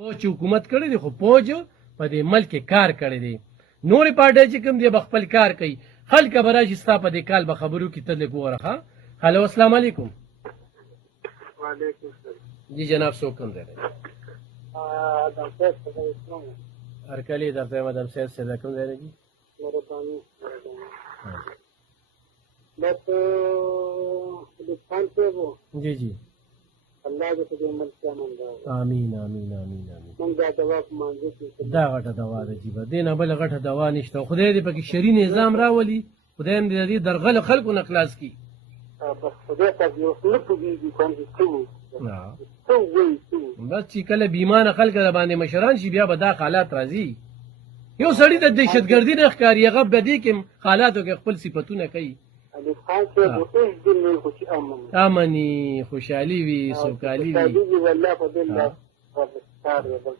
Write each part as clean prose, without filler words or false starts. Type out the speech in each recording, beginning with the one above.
فوج حکومت کړی دی خو فوج په دې ملک کار کړی دی نورې پارټۍ چې کوم دی به خپل کار کوي خلک به راشي ستا په دې کال به خبرو کې ته لږ وګوره ښه هلو السلام علیکم وعلیکم السلام جی جناب څوک کوم ځای دی هرکلی درته یم ادم صاحب صاحب کوم ځای دی جی بس خان صاحب جی جی الله دې په دې ملک کې امن راوړي آمین آمین آمین آمین موږ دا دوا په مانځو کې دا غټه دوا ده جی به دې نه بله غټه دوا نشته خدای دې پکې شرعي نظام راولي خدای هم دې د دې درغلو خلکو نه خلاص کړي بس خدای ته یو څه نه پوهېږي کوم څه وو بس چې کله بیمانه خلک د باندې مشران شي بیا به دا حالات راځي یو سړی د دهشتګردي نه ښکاري هغه به دې کې حالاتو کې خپل صفتونه کوي امني خوشحالي وي سوکالي وي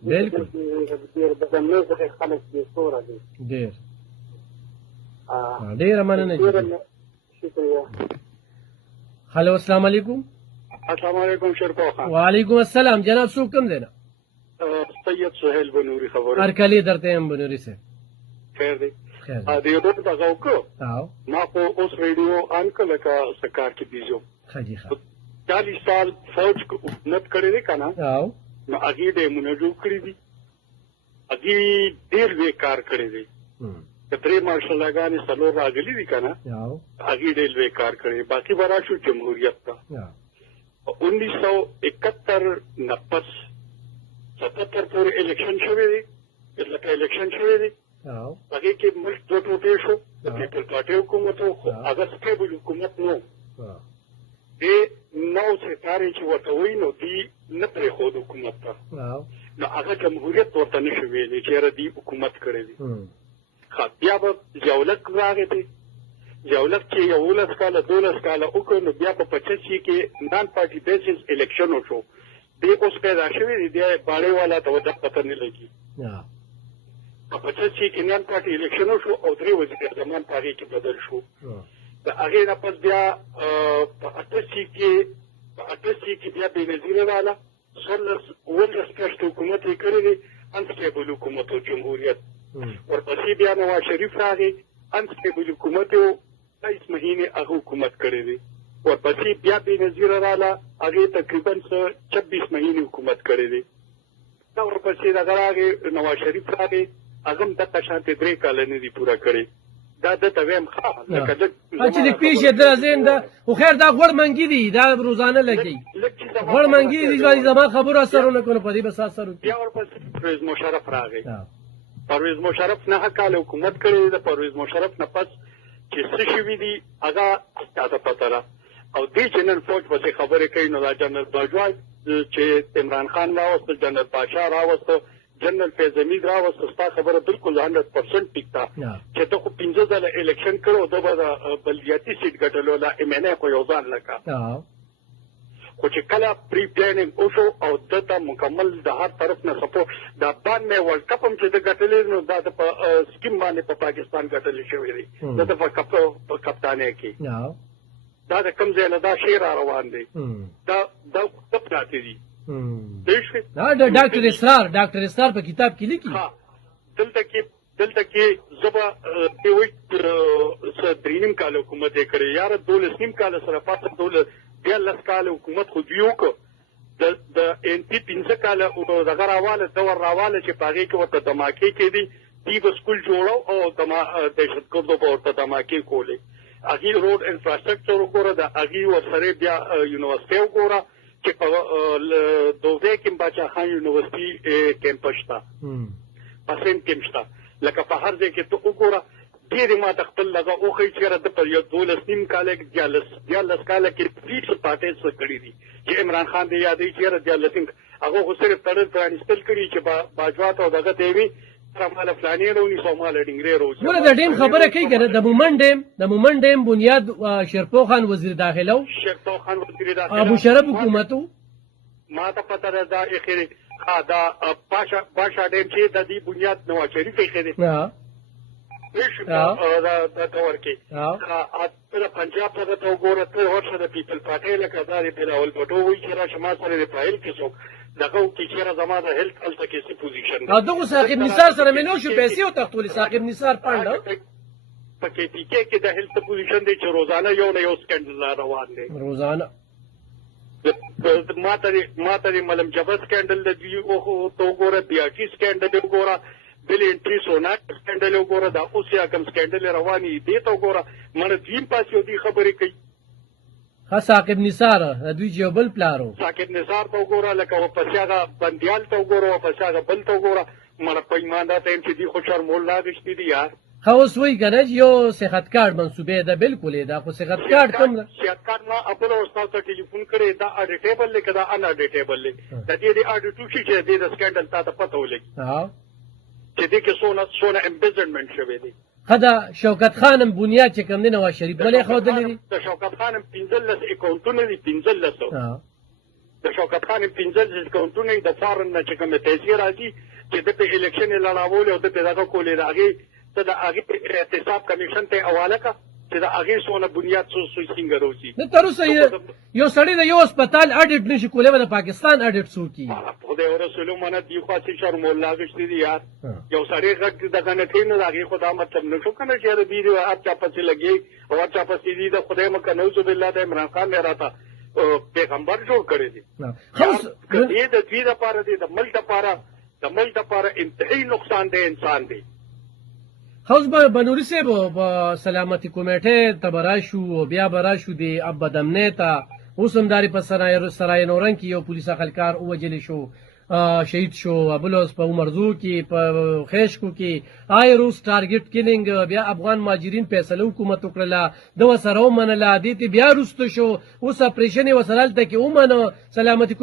بالکل ډېر ډېره مننه هلو السلام علیکم السلام علیکم شرپا خان وعلیکم السلام جناب څوک کوم دی نه سید سهیل بنوري خبره هرکلی درته یم بنوري صاحب خیر دی د یو ډول دغه وکړو ما خو اوس ریډیو آن کړ لکه سکار کې بیزو ښه جي ښه 40 سال فوج کو حکومت کړی دی که نه نو هغې ډیمونه جوړ کړي دي هغې ډېر لوی کار کړی دی که درې مارشالاګانې څلور راغلي دي که نه هغې ډېر لوی کار کړی باقي به راشو جمهوریت ته 1971 نه پس 77 پورې الیکشن شوی دی لکه الیکشن شوی دی هغې کې ملک دوه ټوټې شو د پیپل پارټۍ حکومت و خو هغه سټیبل حکومت نه و دې نو سرکار چې ورته وایي نو دوی نه پرېښود حکومت ته نو هغه جمهوریت ورته نه شو ویلی چې یاره دوی حکومت کړی دی ښه بیا به ضیاءالحق راغی دی ضیاءالحق چې 11 کاله 12 کاله وکړ نو بیا په 85 کې نان پارټي بیسز الیکشن وشو دی اوس پیدا شوی دی دی باړې والا ته ورته پته نه لګي په 85 کې نان پارټي الیکشن وشو او درې وزیر اعظمان په هغې کې بدل شو د هغې نه پس بیا په 88 کې بیا بېنظیره راغله 11 میاشتې حکومت یې کړی دی انسټیبل حکومت و جمهوریت ورپسې بیا نواز شریف راغی انسټیبل حکومت و 22 مهینې هغه حکومت کړی دی ورپسې بیا بېنظیره راغله هغې تقریبا 26 مهینې حکومت کړی دی دا ورپسې دغه راغی نواز شریف راغی هغه هم دغه شانتې 3 کاله نه دي پوره کړی دا دته ویم ښه لکه چې لږ پیش یې دا ذهن ده خو خیر دا غوړ منګي دي دا روزانه لګي غوړ منګي دي چې زما خبرو اثر ونه کړو په دې بس اثر وکړي بیا ورپسې پرویز مشرف راغی پرویز مشرف 9 کاله حکومت کړی دی پرویز مشرف نه پس چې څه شوي دي هغه تاته پته ده او دې چې نن فوج پسې خبرې کوي نو دا جنرال باجوا چې عمران خان راوسته جنرال پاشا راوسته جنرال فیض حمید راوسته ستا خبره بالکل 100% ټیک ده چې ته خو 15 ځله الیکشن کړو دا به د بلدیاتي سیټ ګټلو لا MNA خو یو ځان لکه خو چې کله پری پلانینګ وشو او دته مکمل د هر طرف نه سپورټ د باندې ورلد کپ هم چې د ګټلې نو دا د سکیم باندې په پاکستان ګټلې شوی دی د په کپتانۍ کې دا د کوم ځای نه دا شی را روان دی دا پراته دي ډاکټر اسرار په کتاب کې لیکي دلته کې زبا دی وایي 3 کال حکومت یې کړی یاره 12 کال سره پاتې 12 کال حکومت خو دوی وکړو د NP 15 کال دغه راواله دور راواله چې په هغې کې ورته دماکې کېدي دوی به سکول جوړو او دهشتګردو به ورته دماکې کولې هغې روډ انفراسټرکچر وګوره د هغې ورسره بیا یونیورسټۍ وګوره چې په دوبۍ کې باچا خان یونیورسټي کیمپس شته په سند کې شته لکه په هر ځای کې ته وګوره ډېرې ما ته خپل دغه وښیي چې یاره ده په یو 12 کاله کې 14 کاله کې هېڅ پارټۍ څه کړي دي چې عمران خان دې یادوي چې یاره 14 هغه خو صرف تړل پرانیستل کړي چې باجوا ته او دغه ته یې وي ماله فلانې رونیسو ماله ډنګرې روزي ګوره د ډیم خبره کوي که نه د مومن ډیم بنیاد شرپو خان وزیر داخله و ابو شرف حکومت و ما ته پته ده دا اخرې دا پاشا ډیم چې د دې بنیاد نواز شریف ایښی دی دا دور کې پنجاب ته وګوره ته ورشه د پیپل پارټۍ لکه دا د بلاول بټو وایي چې راشه ما سره د فایل کې څوک دغه کې چیرې زما د هیلث هلته کې څه پوزیشن او دغه ساقب نثار سره مې نو شو پیسې او تختولې ساقب نثار پاند په کې پی کې کې د هیلث پوزیشن دی چې روزانه یو نه یو سکندل روان دی روزانه ما ته ملم جبر سکندل دی او تو ګوره بیاټي سکندل ګوره بل انټری سونا سکندل ګوره دا اوس یا کم سکندل رواني دی ته ګوره من دیم پاسې دی خبرې کوي ها ساقب نثار دوی جوبل پلارو ساقب نثار ته ګوره لکه او پسیاغه بندیال ته ګوره او پسیاغه بل ته ګوره مړه پیمانه ته چې دی خو شرمول لا غشتي دی یار خاص وی کنه یو صحت کارت منسوبه ده بالکل دا خو صحت کارت کوم صحت کارت ما خپل استاد ته ټلیفون کړی دا اډیټیبل لیکه دا ان اډیټیبل لیک د دې اډیټو چې د سکندل ته پته ولګي ها چې دې کې سونه امبیزمنت شوی دی خدا شوکت خانم بنیاد چې کوم دی نواز شریف ولې خو دلې د شوکت خانم 15 اکاونټونه دي 1500 د شوکت خانم 15 اکاونټونه د فارن نه چې کوم پیسې راځي چې د الیکشن لړاول او د دغه کولې راغی ته د هغه احتساب کمیشن ته حواله کا چې د هغه سونه بنیاد څو څنګه روزي نو تر اوسه یو سړی د یو هسپتال اډیټ نشي کولای د پاکستان اډیټ څو کی خدای او رسول مونږ دی خو چې شرم الله غشتي دي یار یو سړی غټ دغه نه کین راغی خدا مطلب نشو کنه چې د بیرو اپ چا پسې لګي او چا پسې دي د خدای مکه نوذ بالله د عمران خان نه راته پیغمبر جوړ کړی دي خو دې د دې لپاره دي د ملک لپاره انتهایی نقصان دی انسان دی خوز بنوري صاحب سلامتی کمیټه تبراشو او بیا براشو دی اب بدمنه تا اوسمداري په سرای نورن کې یو پولیس خلکار او وجل شو شهید شو ابلوس په مرزو کې په خیشکو کې آیروس ټارګټ کیلینګ بیا افغان ماجرین فیصله حکومت وکړه د وسره ومنله دي بیا رستو شو اوس اپریشن وسرال ته کې ومنه سلامتی